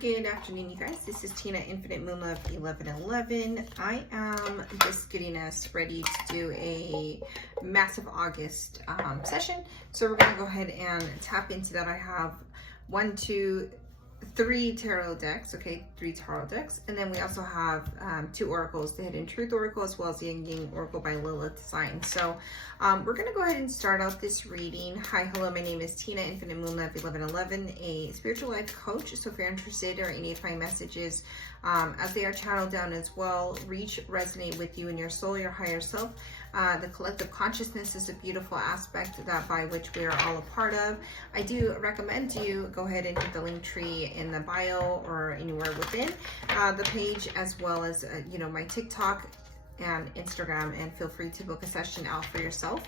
Good afternoon, you guys. This is Tina, Infinite Moon Love 1111. I am just getting us ready to do a massive August session. So we're going to go ahead and tap into that. I have 3 tarot decks, okay, 3 tarot decks, and then we also have 2 oracles, the Hidden Truth Oracle as well as the Yang Yang Oracle by Lilith Sign. So we're going to go ahead and start out this reading. Hi, hello, my name is Tina, Infinite Moon Love 1111, a spiritual life coach. So if you're interested or any of my messages, as they are channeled down as well, reach, resonate with you and your soul, your higher self. The collective consciousness is a beautiful aspect that by which we are all a part of. I do recommend you go ahead and hit the link tree in the bio or anywhere within the page, as well as my TikTok and Instagram, and feel free to book a session out for yourself.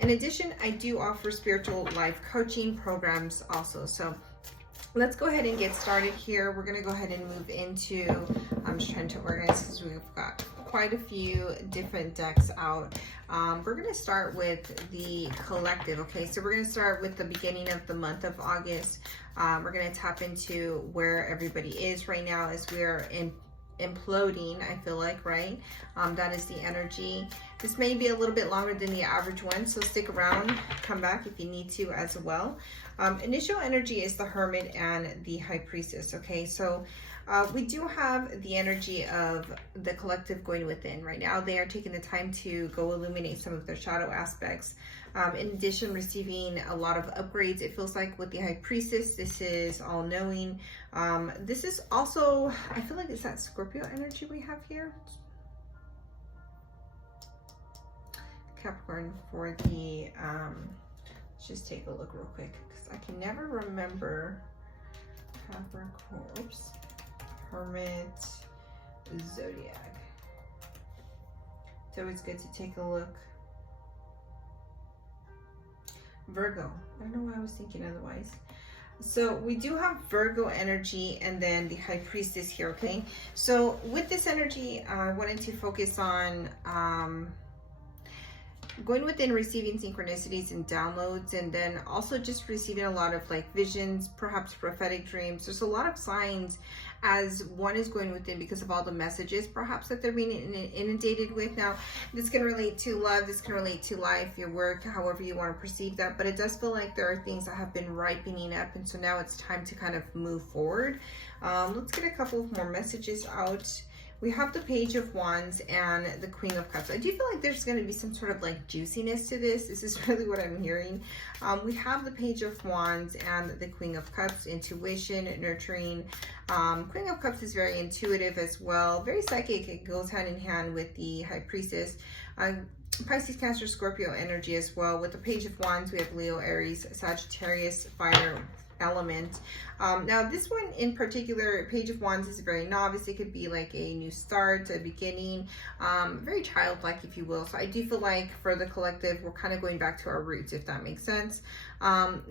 In addition, I do offer spiritual life coaching programs also. So let's go ahead and get started here. We're going to go ahead and move into, I'm just trying to organize because we've got quite a few different decks out. We're going to start with the collective. Okay, so we're going to start with the beginning of the month of August. We're going to tap into where everybody is right now as we're imploding, I feel like, right? That is the energy. This may be a little bit longer than the average one, so stick around, come back if you need to as well. Initial energy is the Hermit and the High Priestess. Okay, so we do have the energy of the collective going within right now. They are taking the time to go illuminate some of their shadow aspects. In addition, receiving a lot of upgrades. It feels like with the High Priestess, this is all knowing. This is also, I feel like it's that Scorpio energy we have here. Capricorn for the, let's just take a look real quick because I can never remember Capricorn, oops. Hermit, Zodiac. It's always good to take a look. Virgo. I don't know why I was thinking otherwise. So we do have Virgo energy and then the High Priestess here, okay? So with this energy, I wanted to focus on going within, receiving synchronicities and downloads, and then also just receiving a lot of like visions, perhaps prophetic dreams. There's a lot of signs as one is going within because of all the messages perhaps that they're being inundated with. Now, this can relate to love, this can relate to life, your work, however you want to perceive that, but it does feel like there are things that have been ripening up, and so now it's time to kind of move forward. Let's get a couple of more messages out. We have the Page of Wands and the Queen of Cups. I do feel like there's going to be some sort of like juiciness to this. This is really what I'm hearing. We have the Page of Wands and the Queen of Cups, intuition, nurturing. Queen of Cups is very intuitive as well, very psychic. It goes hand in hand with the High Priestess. Pisces, Cancer, Scorpio energy as well. With the Page of Wands, we have Leo, Aries, Sagittarius, fire element. Now this one in particular, Page of Wands, is very novice. It could be like a new start, a beginning, very childlike, if you will. So I do feel like for the collective, we're kind of going back to our roots, if that makes sense.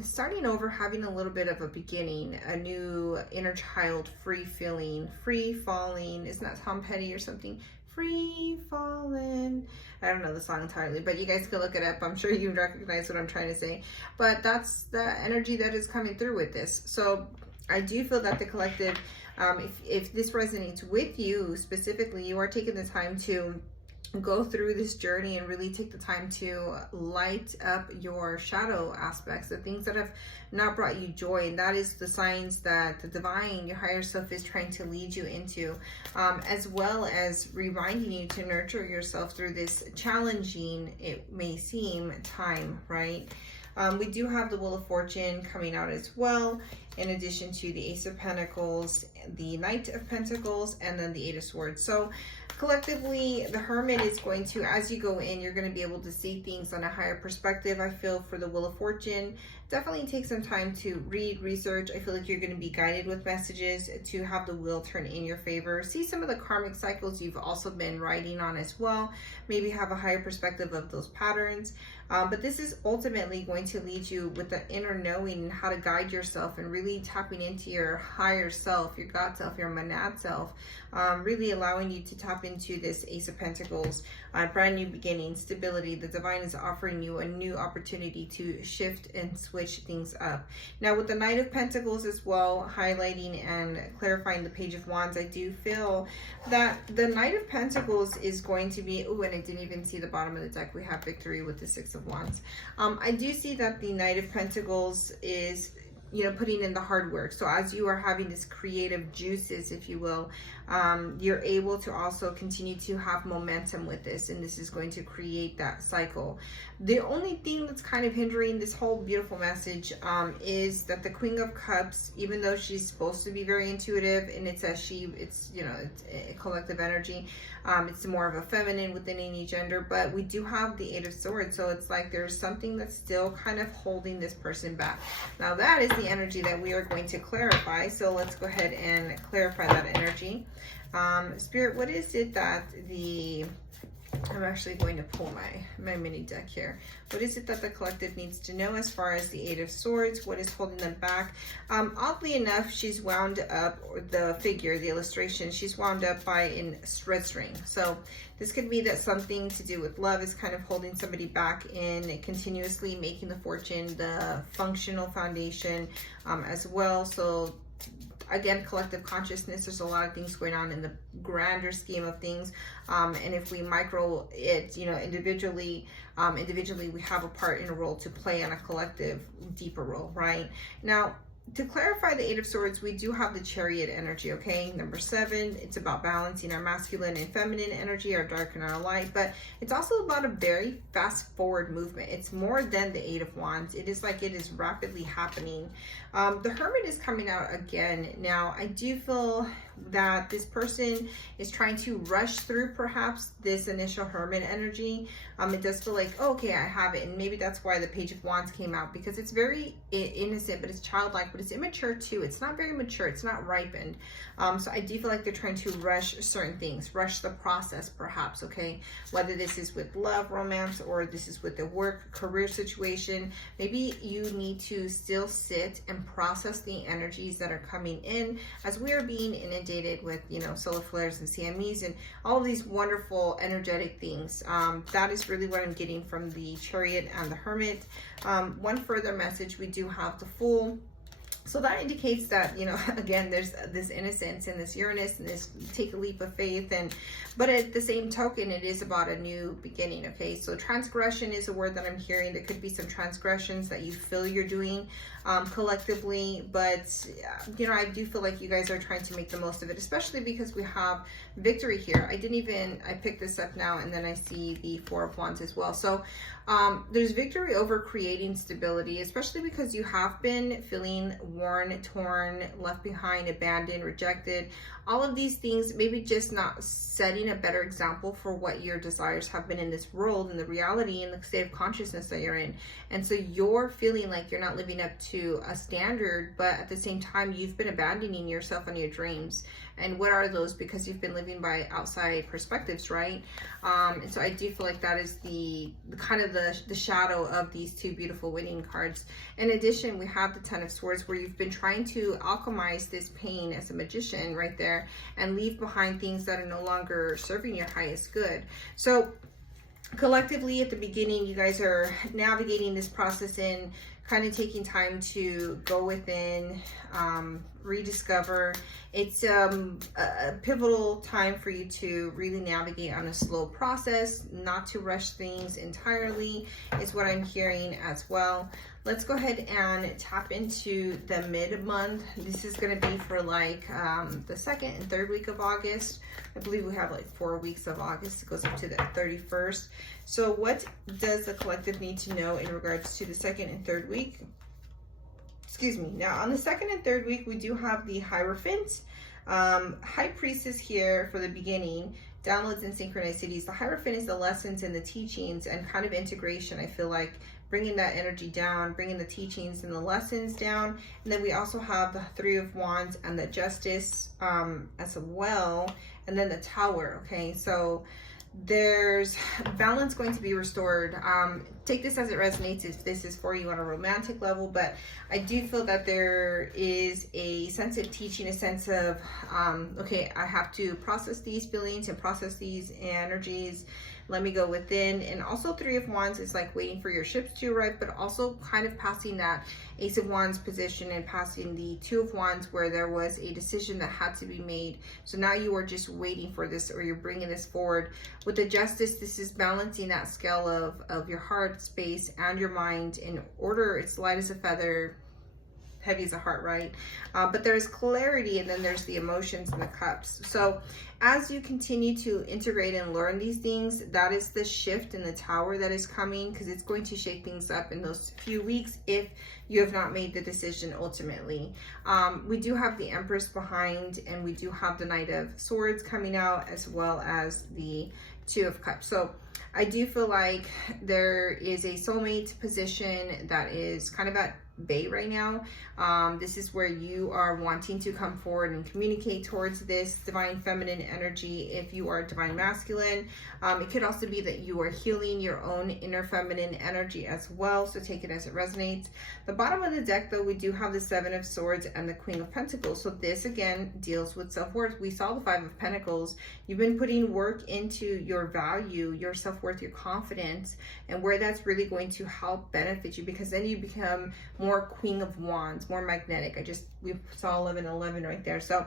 Starting over, having a little bit of a beginning, a new inner child, free feeling, free falling. Isn't that Tom Petty or something? Free falling. I don't know the song entirely, but you guys can look it up. I'm sure you recognize what I'm trying to say, but that's the energy that is coming through with this. So I do feel that the collective, if this resonates with you specifically, you are taking the time to go through this journey and really take the time to light up your shadow aspects, the things that have not brought you joy. And that is the signs that the divine, your higher self, is trying to lead you into, as well as reminding you to nurture yourself through this challenging, it may seem, time, right? We do have the Wheel of Fortune coming out as well, in addition to the Ace of Pentacles, the Knight of Pentacles, and then the Eight of Swords. So collectively, the Hermit is going to, as you go in, you're going to be able to see things on a higher perspective. I feel for the Wheel of Fortune, definitely take some time to read, research. I feel like you're going to be guided with messages to have the wheel turn in your favor. See some of the karmic cycles you've also been writing on as well. Maybe have a higher perspective of those patterns. But this is ultimately going to lead you with the inner knowing and how to guide yourself and really tapping into your higher self, your God self, your monad self, really allowing you to tap into this Ace of Pentacles, brand new beginning, stability. The divine is offering you a new opportunity to shift and switch switch things up. Now with the Knight of Pentacles as well, highlighting and clarifying the Page of Wands, I do feel that the Knight of Pentacles is going to be, oh, and I didn't even see the bottom of the deck. We have victory with the Six of Wands. I do see that the Knight of Pentacles is, you know, putting in the hard work. So as you are having this creative juices, if you will, you're able to also continue to have momentum with this, and this is going to create that cycle. The only thing that's kind of hindering this whole beautiful message is that the Queen of Cups, even though she's supposed to be very intuitive, and it's a she, it's, you know, it's a collective energy, it's more of a feminine within any gender, but we do have the Eight of Swords, so it's like there's something that's still kind of holding this person back. Now that is the energy that we are going to clarify, so let's go ahead and clarify that energy. Spirit, what is it that I'm actually going to pull my mini deck here. What is it that the collective needs to know as far as the Eight of Swords? What is holding them back? Oddly enough, she's wound up, the figure, the illustration, she's wound up by a red string. So this could be that something to do with love is kind of holding somebody back in continuously making the fortune, the functional foundation as well. So again, collective consciousness, there's a lot of things going on in the grander scheme of things, and if we micro it, you know, individually we have a part in a role to play on a collective deeper role. Right now, to clarify the Eight of Swords, we do have the Chariot energy, okay? Number 7, it's about balancing our masculine and feminine energy, our dark and our light, but it's also about a very fast forward movement. It's more than the Eight of Wands. It is like it is rapidly happening. The Hermit is coming out again. Now, I do feel that this person is trying to rush through perhaps this initial Hermit energy. It does feel like, oh, okay, I have it. And maybe that's why the Page of Wands came out, because it's very innocent, but it's childlike, but it's immature too. It's not very mature. It's not ripened. So I do feel like they're trying to rush certain things, rush the process perhaps, okay? Whether this is with love, romance, or this is with the work, career situation, maybe you need to still sit and process the energies that are coming in as we are being inundated with, you know, solar flares and CMEs and all of these wonderful energetic things. That is really what I'm getting from the Chariot and the Hermit. One further message, we do have the Fool. So that indicates that, you know, again, there's this innocence and this Uranus and this take a leap of faith, but at the same token, it is about a new beginning, okay? So transgression is a word that I'm hearing. There could be some transgressions that you feel you're doing collectively, but, you know, I do feel like you guys are trying to make the most of it, especially because we have victory here. I picked this up now, and then I see the Four of Wands as well. So there's victory over creating stability, especially because you have been feeling worn, torn, left behind, abandoned, rejected, all of these things, maybe just not setting a better example for what your desires have been in this world and the reality and the state of consciousness that you're in. And so you're feeling like you're not living up to a standard, but at the same time, you've been abandoning yourself and your dreams. And what are those? Because you've been living by outside perspectives, right? And so I do feel like that is the kind of the shadow of these two beautiful winning cards. In addition, we have the Ten of Swords, where you've been trying to alchemize this pain as a magician right there and leave behind things that are no longer serving your highest good. So collectively at the beginning, you guys are navigating this process in kind of taking time to go within, rediscover. It's a pivotal time for you to really navigate on a slow process, not to rush things entirely, is what I'm hearing as well. Let's go ahead and tap into the mid-month. This is going to be for like the 2nd and 3rd week of August. I believe we have like 4 weeks of August. It goes up to the 31st. So what does the collective need to know in regards to the 2nd and 3rd week? Excuse me. Now, on the 2nd and 3rd week, we do have the Hierophant. High Priestess here for the beginning. Downloads and synchronicities. The Hierophant is the lessons and the teachings and kind of integration, I feel like, bringing that energy down, bringing the teachings and the lessons down. And then we also have the Three of Wands and the Justice as well. And then the Tower, okay? So there's balance going to be restored. Take this as it resonates if this is for you on a romantic level, but I do feel that there is a sense of teaching, a sense of, okay, I have to process these feelings and process these energies. let me go within. And also Three of Wands is like waiting for your ships to arrive, but also kind of passing that Ace of Wands position and passing the Two of Wands where there was a decision that had to be made. So now you are just waiting for this, or you're bringing this forward. With the Justice, this is balancing that scale of your heart space and your mind in order. It's light as a feather, heavy as a heart, right? But there's clarity, and then there's the emotions and the cups. So as you continue to integrate and learn these things, that is the shift in the Tower that is coming, because it's going to shake things up in those few weeks if you have not made the decision ultimately. We do have the Empress behind, and we do have the Knight of Swords coming out, as well as the Two of Cups. So I do feel like there is a soulmate position that is kind of at bay right now. This is where you are wanting to come forward and communicate towards this divine feminine energy. If you are divine masculine, it could also be that you are healing your own inner feminine energy as well, so take it as it resonates. The bottom of the deck, though, we do have the Seven of Swords and the Queen of Pentacles. So this again deals with self-worth. We saw the Five of Pentacles. You've been putting work into your value, your self-worth, your confidence, and where that's really going to help benefit you, because then you become more Queen of Wands, more magnetic. We saw 11-11 right there. So,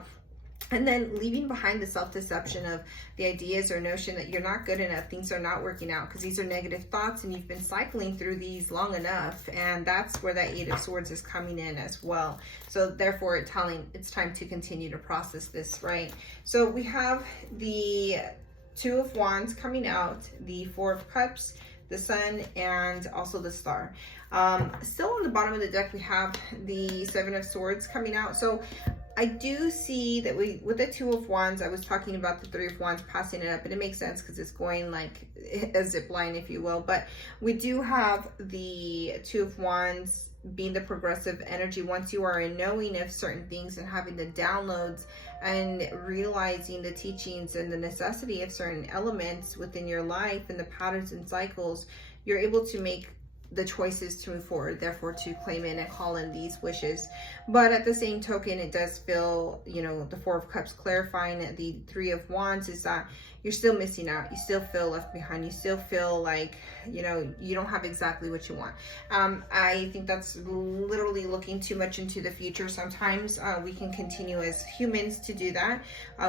and then leaving behind the self-deception of the ideas or notion that you're not good enough, things are not working out, because these are negative thoughts and you've been cycling through these long enough. And that's where that Eight of Swords is coming in as well. So therefore it's time to continue to process this, right? So we have the Two of Wands coming out, the Four of Cups, the Sun, and also the Star. Still on the bottom of the deck, we have the Seven of Swords coming out. So I do see that with the Two of Wands, I was talking about the Three of Wands passing it up, and it makes sense because it's going like a zip line, if you will. But we do have the Two of Wands being the progressive energy. Once you are in knowing of certain things and having the downloads and realizing the teachings and the necessity of certain elements within your life and the patterns and cycles, you're able to make the choices to move forward, therefore to claim in and call in these wishes. But at the same token, it does feel, you know, the Four of Cups clarifying that the Three of Wands is that you're still missing out. You still feel left behind. You still feel like, you know, you don't have exactly what you want. I think that's literally looking too much into the future. Sometimes we can continue as humans to do that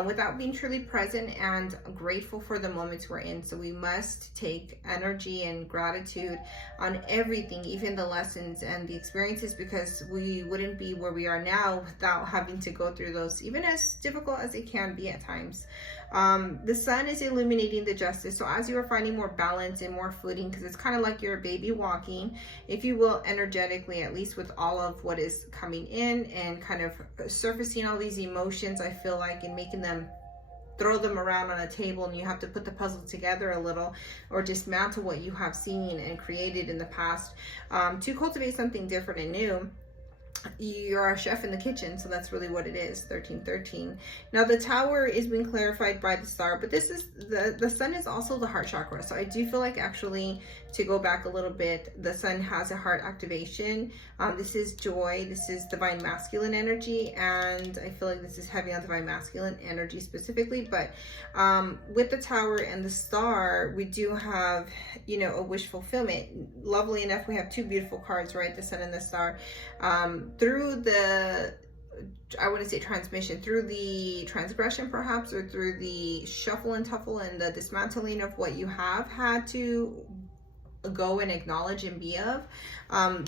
without being truly present and grateful for the moments we're in. So we must take energy and gratitude on everything, even the lessons and the experiences, because we wouldn't be where we are now without having to go through those, even as difficult as it can be at times. The Sun is illuminating the Justice. So as you are finding more balance and more footing, because it's kind of like you're a baby walking, if you will, energetically, at least with all of what is coming in and kind of surfacing all these emotions, I feel like, and making them throw them around on a table, and you have to put the puzzle together a little or dismantle what you have seen and created in the past to cultivate something different and new. You're a chef in the kitchen, so that's really what it is. 1313. Now the Tower is being clarified by the Star, but this is the Sun is also the heart chakra. So I do feel like, actually, to go back a little bit, the Sun has a heart activation. This is joy. This is divine masculine energy, and I feel like this is heavy on divine masculine energy specifically. But with the Tower and the Star, we do have, you know, a wish fulfillment. Lovely enough, we have two beautiful cards, right? The Sun and the Star. Through the, I wouldn't say transmission, through the transgression perhaps, or through the shuffle and tuffle and the dismantling of what you have had to go and acknowledge and be of,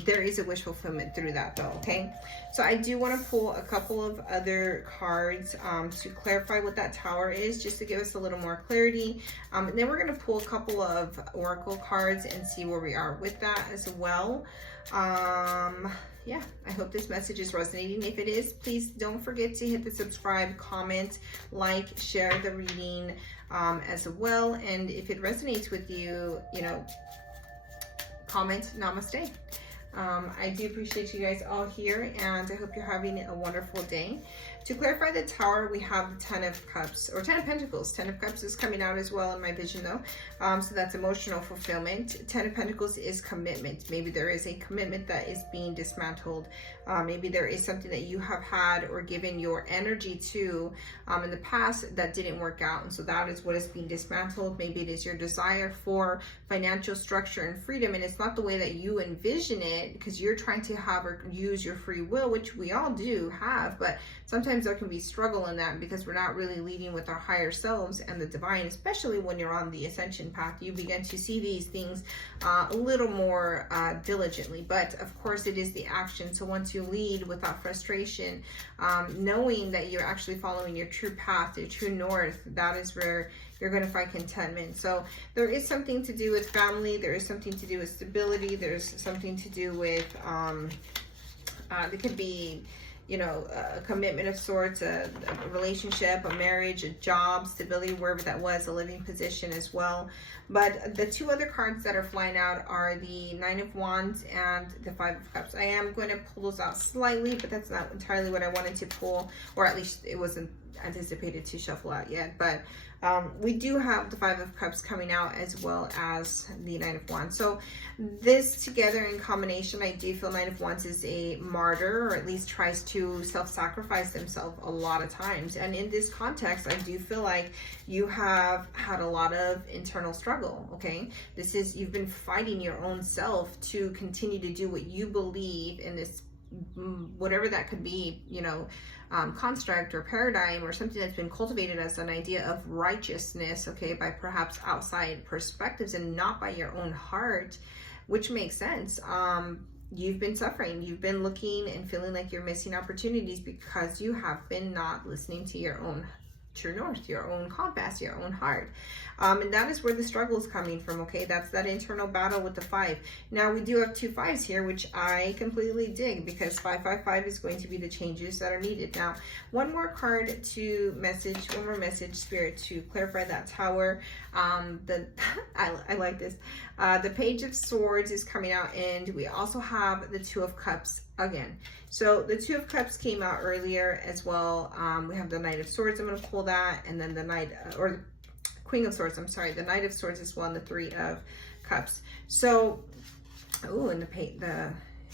there is a wish fulfillment through that, though. Okay, so I do want to pull a couple of other cards to clarify what that Tower is, just to give us a little more clarity, and then we're going to pull a couple of oracle cards and see where we are with that as well. Yeah, I hope this message is resonating. If it is, please don't forget to hit the subscribe, comment, like, share the reading as well. And if it resonates with you, you know, comment namaste. I do appreciate you guys all here, and I hope you're having a wonderful day. To clarify the Tower, we have the Ten of Cups, or Ten of Pentacles. Ten of Cups is coming out as well in my vision, though. So that's emotional fulfillment. Ten of Pentacles is commitment. Maybe there is a commitment that is being dismantled. Maybe there is something that you have had or given your energy to in the past that didn't work out. And so that is what is being dismantled. Maybe it is your desire for financial structure and freedom, and it's not the way that you envision it, because you're trying to have or use your free will, which we all do have, but sometimes there can be struggle in that because we're not really leading with our higher selves and the divine. Especially when you're on the ascension path, you begin to see these things a little more diligently. But of course, it is the action. So once you lead without frustration, knowing that you're actually following your true path, your true north, that is where you're going to find contentment. So there is something to do with family. There is something to do with stability. There's something to do with, it could be, you know, a commitment of sorts, a relationship, a marriage, a job, stability, wherever that was, a living position as well. But the two other cards that are flying out are the Nine of Wands and the Five of Cups. I am going to pull those out slightly, but that's not entirely what I wanted to pull, or at least it wasn't anticipated to shuffle out yet. But we do have the Five of Cups coming out as well as the Nine of Wands. So this together in combination, I do feel Nine of Wands is a martyr, or at least tries to self-sacrifice himself a lot of times. And in this context, I do feel like you have had a lot of internal struggle, okay? This is, you've been fighting your own self to continue to do what you believe in this, whatever that could be, you know, construct or paradigm or something that's been cultivated as an idea of righteousness, okay, by perhaps outside perspectives and not by your own heart, which makes sense. You've been suffering. You've been looking and feeling like you're missing opportunities because you have been not listening to your own true north, your own compass, your own heart. And that is where the struggle is coming from, okay? That's that internal battle with the five. Now, we do have two fives here, which I completely dig, because 555 is going to be the changes that are needed. Now, one more card to message, one more message, Spirit, to clarify that Tower. I like this. The Page of Swords is coming out, and we also have the Two of Cups again. So the Two of Cups came out earlier as well. We have the Knight of Swords. I'm going to pull that, and then the Knight, or the Queen of Swords, I'm sorry, the Knight of Swords as well, and the Three of Cups. So, oh, and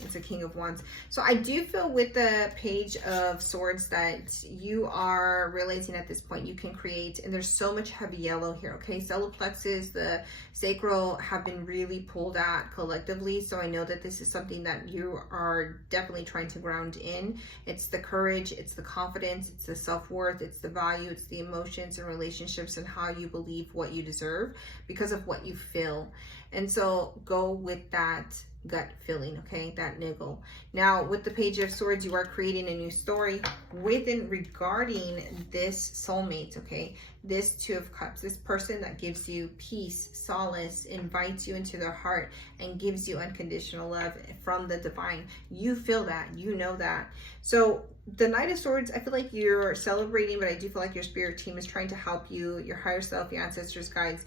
it's a King of Wands. So I do feel with the Page of Swords that you are realizing at this point you can create, and there's so much heavy yellow here, okay? Solar plexus, the sacral have been really pulled at collectively. So I know that this is something that you are definitely trying to ground in. It's the courage, it's the confidence, it's the self-worth, it's the value, it's the emotions and relationships and how you believe what you deserve because of what you feel. And so go with that gut feeling, okay, that niggle. Now, with the Page of Swords, you are creating a new story within regarding this soulmate, okay, this Two of Cups, this person that gives you peace, solace, invites you into their heart, and gives you unconditional love from the divine. You feel that, you know that. So the Knight of Swords, I feel like you're celebrating, but I do feel like your spirit team is trying to help you, your higher self, your ancestors, guides,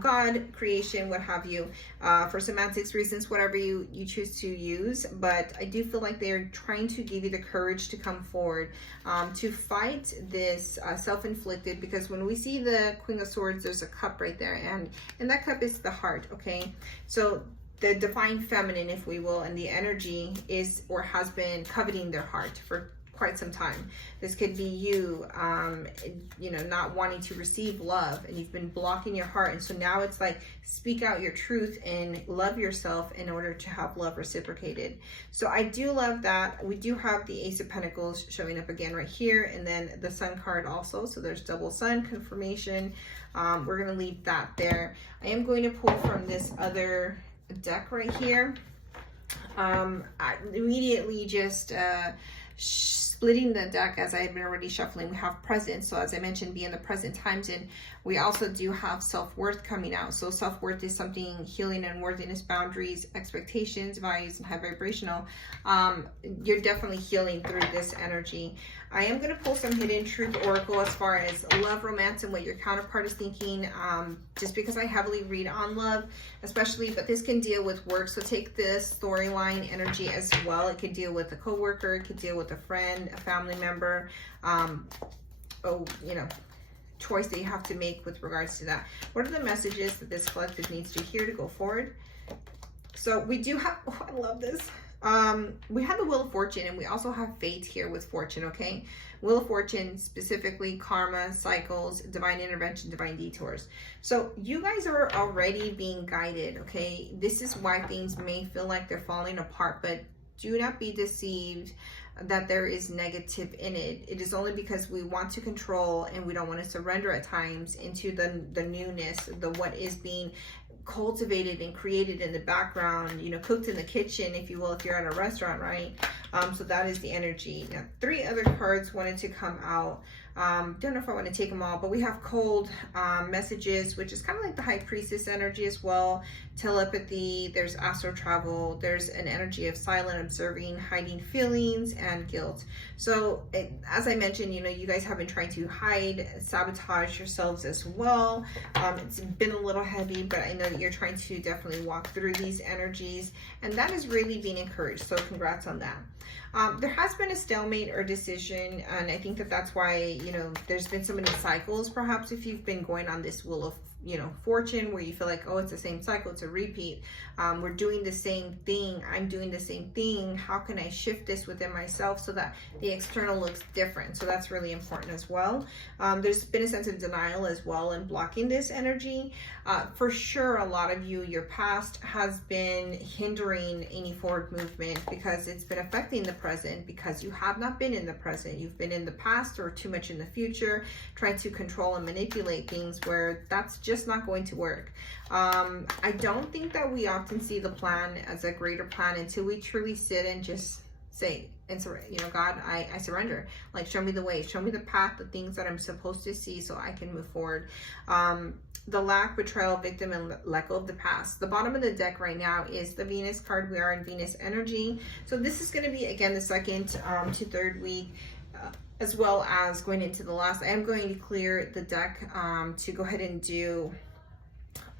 God, creation, what have you, for semantics reasons, whatever you choose to use. But I do feel like they're trying to give you the courage to come forward, to fight this self-inflicted, because when we see the Queen of Swords, there's a cup right there, and that cup is the heart, okay? So the divine feminine, if we will, and the energy is or has been coveting their heart for quite some time. This could be you, you know, not wanting to receive love, and you've been blocking your heart. And so now it's like, speak out your truth and love yourself in order to have love reciprocated. So I do love that. We do have the Ace of Pentacles showing up again right here, and then the Sun card also. So there's double Sun confirmation. We're going to leave that there. I am going to pull from this other deck right here. I immediately just splitting the deck, as I've been already shuffling, we have present. So as I mentioned, be in the present times. And we also do have self-worth coming out. So self-worth is something healing and worthiness, boundaries, expectations, values, and high vibrational. You're definitely healing through this energy. I am going to pull some hidden truth oracle as far as love, romance, and what your counterpart is thinking, just because I heavily read on love, especially, but this can deal with work. So take this storyline energy as well. It could deal with a coworker, it could deal with a friend, a family member, choice that you have to make with regards to that. What are the messages that this collective needs to hear to go forward? So we do have, I love this. We have the Wheel of Fortune, and we also have fate here with fortune, okay? Wheel of Fortune, specifically karma, cycles, divine intervention, divine detours. So you guys are already being guided, okay? This is why things may feel like they're falling apart, but do not be deceived that there is negative in it. It is only because we want to control and we don't want to surrender at times into the newness, the what is being cultivated and created in the background, cooked in the kitchen, if you will, if you're at a restaurant, right? So that is the energy. Now, 3 other cards wanted to come out. Don't know if I want to take them all, but we have cold messages, which is kind of like the High Priestess energy as well. Telepathy, there's astral travel, there's an energy of silent observing, hiding feelings, and guilt. So as I mentioned, you guys have been trying to hide, sabotage yourselves as well. It's been a little heavy, but I know that you're trying to definitely walk through these energies, and that is really being encouraged. So congrats on that. There has been a stalemate or decision, and I think that that's why, there's been so many cycles. Perhaps if you've been going on this Wheel of fortune where you feel like, oh, it's the same cycle, it's a repeat. We're doing the same thing. I'm doing the same thing. How can I shift this within myself so that the external looks different? So that's really important as well. There's been a sense of denial as well in blocking this energy. For sure, a lot of you, your past has been hindering any forward movement because it's been affecting the present, because you have not been in the present. You've been in the past or too much in the future, trying to control and manipulate things where that's just not going to work. I don't think that we often see the plan as a greater plan until we truly sit and just say, God, I surrender. Like, show me the way, show me the path, the things that I'm supposed to see so I can move forward. The lack, betrayal, victim, and let go of the past. The bottom of the deck right now is the Venus card. We are in Venus energy. So this is going to be, again, the second to third week, as well as going into the last. I am going to clear the deck to go ahead and do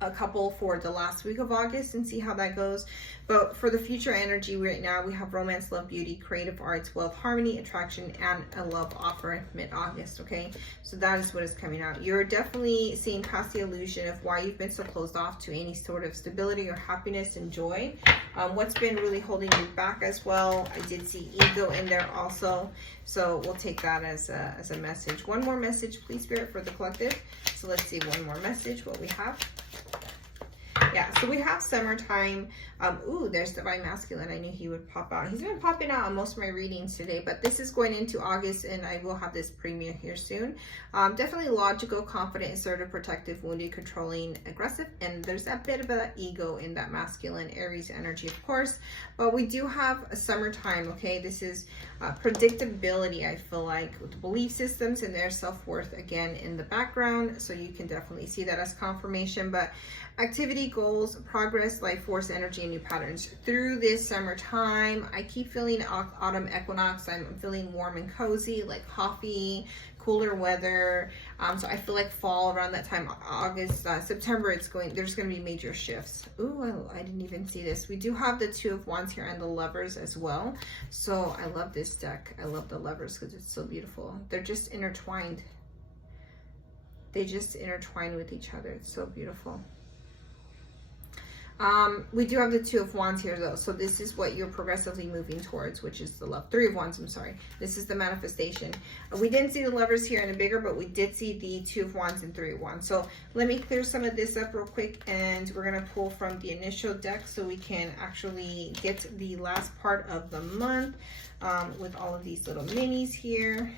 a couple for the last week of August and see how that goes. But for the future energy right now, we have romance, love, beauty, creative arts, wealth, harmony, attraction, and a love offer mid-August, okay? So that is what is coming out. You're definitely seeing past the illusion of why you've been so closed off to any sort of stability or happiness and joy. What's been really holding you back as well. I did see ego in there also. So we'll take that as a message. One more message, please, Spirit, for the collective. So let's see one more message, what we have. Yeah, so we have summertime. Ooh, there's Divine Masculine. I knew he would pop out. He's been popping out on most of my readings today, but this is going into August, and I will have this premiere here soon. Definitely logical, confident, assertive, protective, wounded, controlling, aggressive, and there's that bit of an ego in that masculine Aries energy, of course. But we do have a summertime, okay? This is predictability, I feel like, with the belief systems and their self-worth, again, in the background. So you can definitely see that as confirmation, but activity, goals, progress, life force, energy, and new patterns through this summertime. I keep feeling autumn equinox. I'm feeling warm and cozy, like coffee, cooler weather. So I feel like fall around that time, August, September, there's going to be major shifts. Ooh, I didn't even see this. We do have the Two of Wands here and the Lovers as well. So I love this deck. I love the Lovers because it's so beautiful. They're just intertwined. They just intertwine with each other. It's so beautiful. We do have the Two of Wands here though, so this is what you're progressively moving towards, which is the love. Three of Wands, I'm sorry. This is the manifestation. We didn't see the Lovers here in a bigger, but we did see the Two of Wands and Three of Wands. So let me clear some of this up real quick, and we're going to pull from the initial deck so we can actually get the last part of the month with all of these little minis here.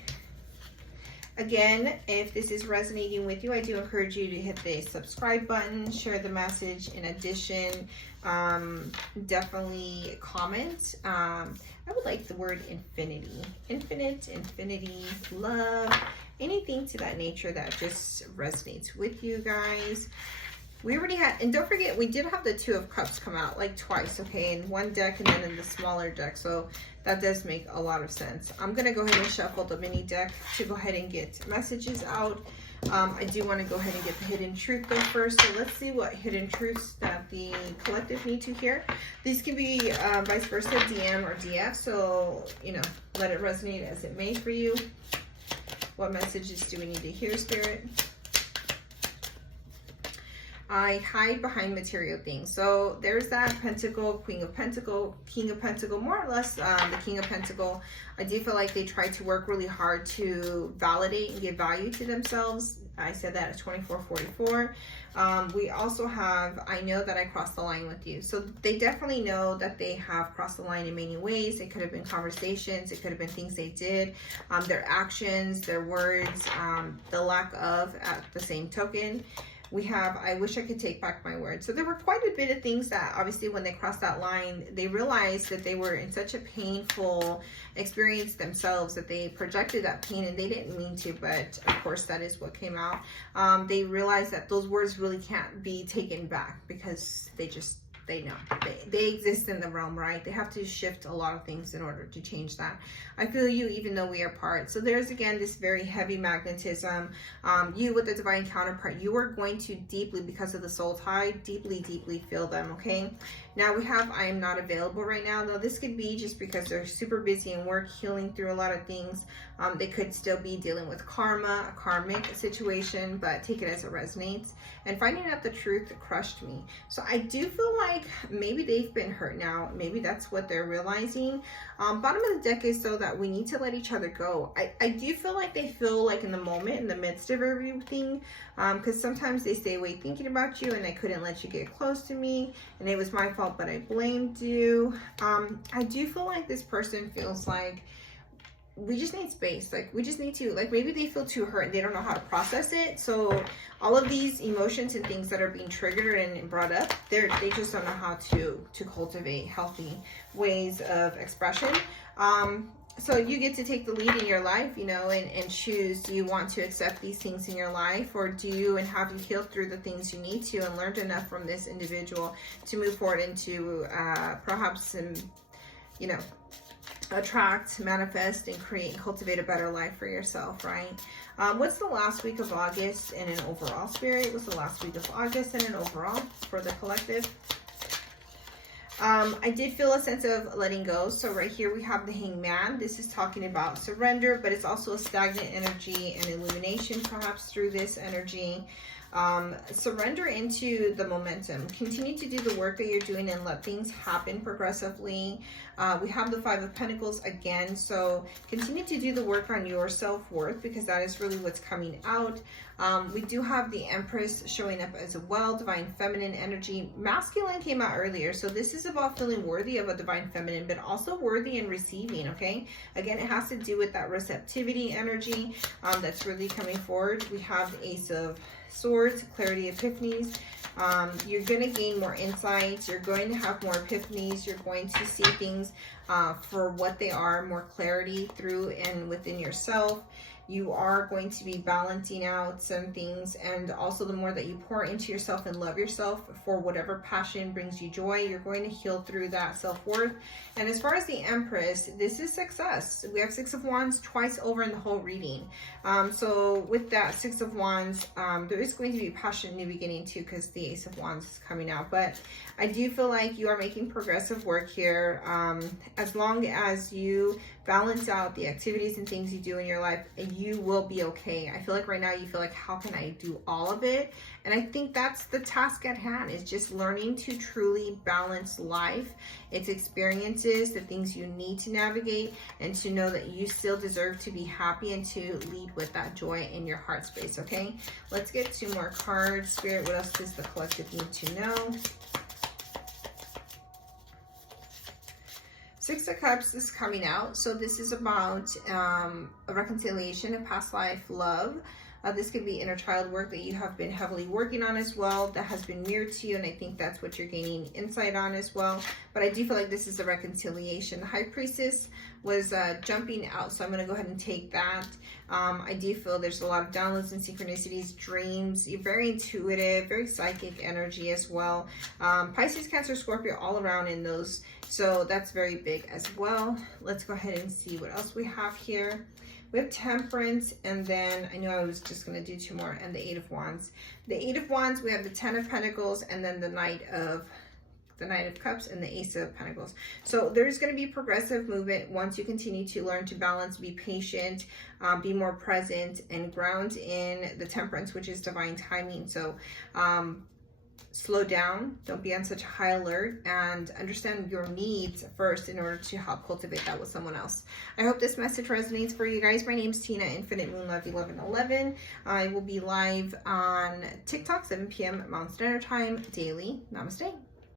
Again, if this is resonating with you, I do encourage you to hit the subscribe button, share the message. In addition, definitely comment. I would like the word infinity, infinity, love, anything to that nature that just resonates with you guys. We already had, and don't forget, we did have the Two of Cups come out like twice, okay, in one deck and then in the smaller deck, so that does make a lot of sense. I'm going to go ahead and shuffle the mini deck to go ahead and get messages out. I do want to go ahead and get the hidden truth though first, so let's see what hidden truths that the collective need to hear. These can be vice versa, DM or DF, so, you know, let it resonate as it may for you. What messages do we need to hear, Spirit? I hide behind material things. So there's that Pentacle, Queen of Pentacle, King of Pentacle, more or less the King of Pentacle. I do feel like they try to work really hard to validate and give value to themselves. I said that at 2444. We also have, I know that I crossed the line with you. So they definitely know that they have crossed the line in many ways. It could have been conversations. It could have been things they did, their actions, their words, the lack of at the same token. We have, I wish I could take back my word. So there were quite a bit of things that obviously when they crossed that line, they realized that they were in such a painful experience themselves that they projected that pain, and they didn't mean to, but of course that is what came out. They realized that those words really can't be taken back because they know they exist in the realm, right? They have to shift a lot of things in order to change that. I feel you even though we are apart. So there's again this very heavy magnetism. You with the divine counterpart, you are going to deeply, because of the soul tie, deeply feel them, okay? Now we have I am not available right now. Now this could be just because they're super busy in work, healing through a lot of things. They could still be dealing with karma, a karmic situation, but take it as it resonates. And finding out the truth crushed me. So I do feel like maybe they've been hurt now. Maybe that's what they're realizing. Bottom of the deck is so that we need to let each other go. I do feel like they feel like in the moment, in the midst of everything, because sometimes they stay away thinking about you and I couldn't let you get close to me and it was my fault, but I blamed you. I do feel like this person feels like we just need space. Like we just need to, like maybe they feel too hurt and they don't know how to process it. So all of these emotions and things that are being triggered and brought up, they just don't know how to cultivate healthy ways of expression. So you get to take the lead in your life, you know, and choose, do you want to accept these things in your life, or do you, and have you healed through the things you need to and learned enough from this individual to move forward into perhaps some, you know, attract, manifest, and create and cultivate a better life for yourself, right? What's the last week of August in an overall, Spirit? What's the last week of August in an overall for the collective? I did feel a sense of letting go. So right here we have the Hangman. This is talking about surrender, but it's also a stagnant energy and illumination perhaps through this energy. Surrender into the momentum. Continue to do the work that you're doing and let things happen progressively. We have the Five of Pentacles again, so continue to do the work on your self-worth because that is really what's coming out. We do have the Empress showing up as well, divine feminine energy. Masculine came out earlier, so this is about feeling worthy of a divine feminine, but also worthy in receiving, okay? Again, it has to do with that receptivity energy that's really coming forward. We have the Ace of Swords, clarity, epiphanies. You're going to gain more insights. You're going to have more epiphanies. You're going to see things for what they are, more clarity through and within yourself. You are going to be balancing out some things, and also the more that you pour into yourself and love yourself for whatever passion brings you joy, you're going to heal through that self-worth. And as far as the Empress, this is success. We have Six of Wands twice over in the whole reading. So with that Six of Wands, there is going to be passion in the beginning too, because the Ace of Wands is coming out. But I do feel like you are making progressive work here. As long as you balance out the activities and things you do in your life, you will be okay. I feel like right now you feel like, how can I do all of it? And I think that's the task at hand, is just learning to truly balance life, its experiences, the things you need to navigate, and to know that you still deserve to be happy and to lead with that joy in your heart space, okay? Let's get 2 more cards. Spirit, what else does the collective need to know? Six of Cups is coming out. So this is about a reconciliation, a past life love. This could be inner child work that you have been heavily working on as well, that has been mirrored to you, and I think that's what you're gaining insight on as well. But I do feel like this is a reconciliation. The High Priestess was jumping out, so I'm going to go ahead and take that. I do feel there's a lot of downloads and synchronicities, dreams. You're very intuitive, very psychic energy as well. Pisces, Cancer, Scorpio, all around in those. So that's very big as well. Let's go ahead and see what else we have here. We have Temperance, and then I know I was just going to do two more, and the Eight of Wands. The Eight of Wands, we have the Ten of Pentacles, and then the Knight of Cups and the Ace of Pentacles. So there's going to be progressive movement once you continue to learn to balance, be patient, be more present, and ground in the Temperance, which is divine timing. So slow down, don't be on such a high alert, and understand your needs first in order to help cultivate that with someone else. I hope this message resonates for you guys. My name's Tina, Infinite Moon Love 1111. I will be live on TikTok 7 p.m. Mountain Standard Time daily. Namaste.